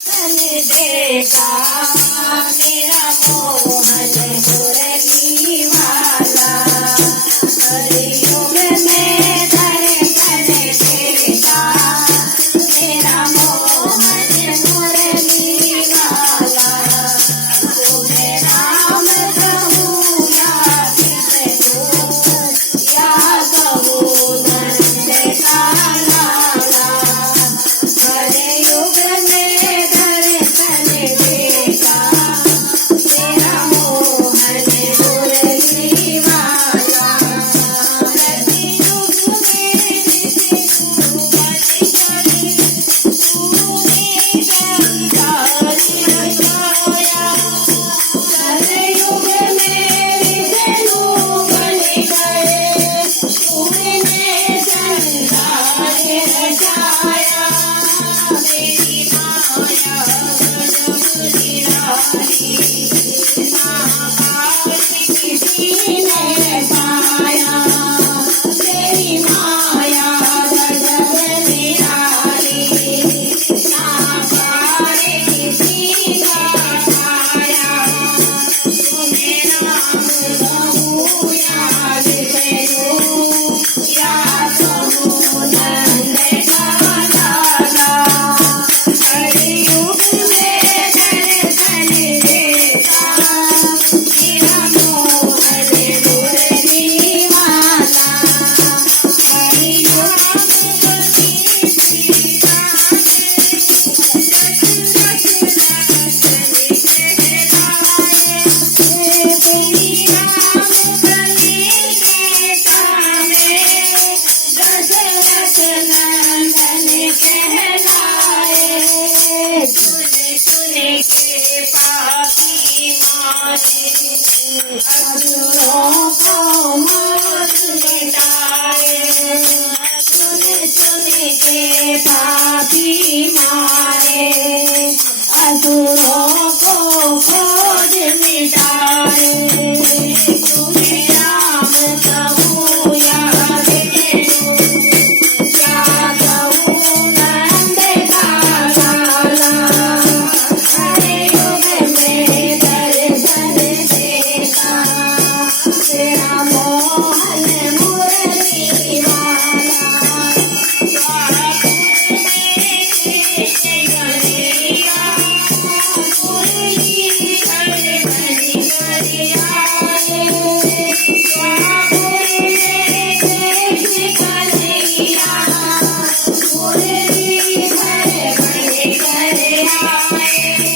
तने देखा मेरा मोहन मुरली वाला, कलयुग में दर्शन देखा मेरा मोहन मुरली वाला। तुम्हें राम कहूँ या कृष्ण या कहूँ नंद का लाला, कलयुग में दर्शन देखा मेरा मोहन मुरली वाला। कलयुग में विष्णु बन कर तूने संसार रचाया, कलयुग में विष्णु बन कर तूने संसार रचाया। मेरी माया गजब निराली, साकार किसी ने पाया। तेरी माया गजब निराली, साकार किसी ने पाया। तुम्हें राम कहूँ या विष्णु या कहूँ नंद का लाला, कलयुग में दर्शन देखा मेरा मोहन मुरली वाला। कलयुग तेरी राम बने सीता में, दशरथ नंदन कहलाए। चुन चुन के पापी मारे, असुरों को मार मिटाए। चुन चुन के पापी मारे, असुरों को खोज मिटाए। तुम्हें राम कहूँ या विष्णु या कहूँ नंद का लाला, कलयुग में दर्शन देखा तेरा मोहन मुरली वाला। द्वापर में कृष्ण कन्हैया, मुरली हर बन कर आए। द्वापर में कृष्ण कन्हैया, मुरली हर बन कर आए।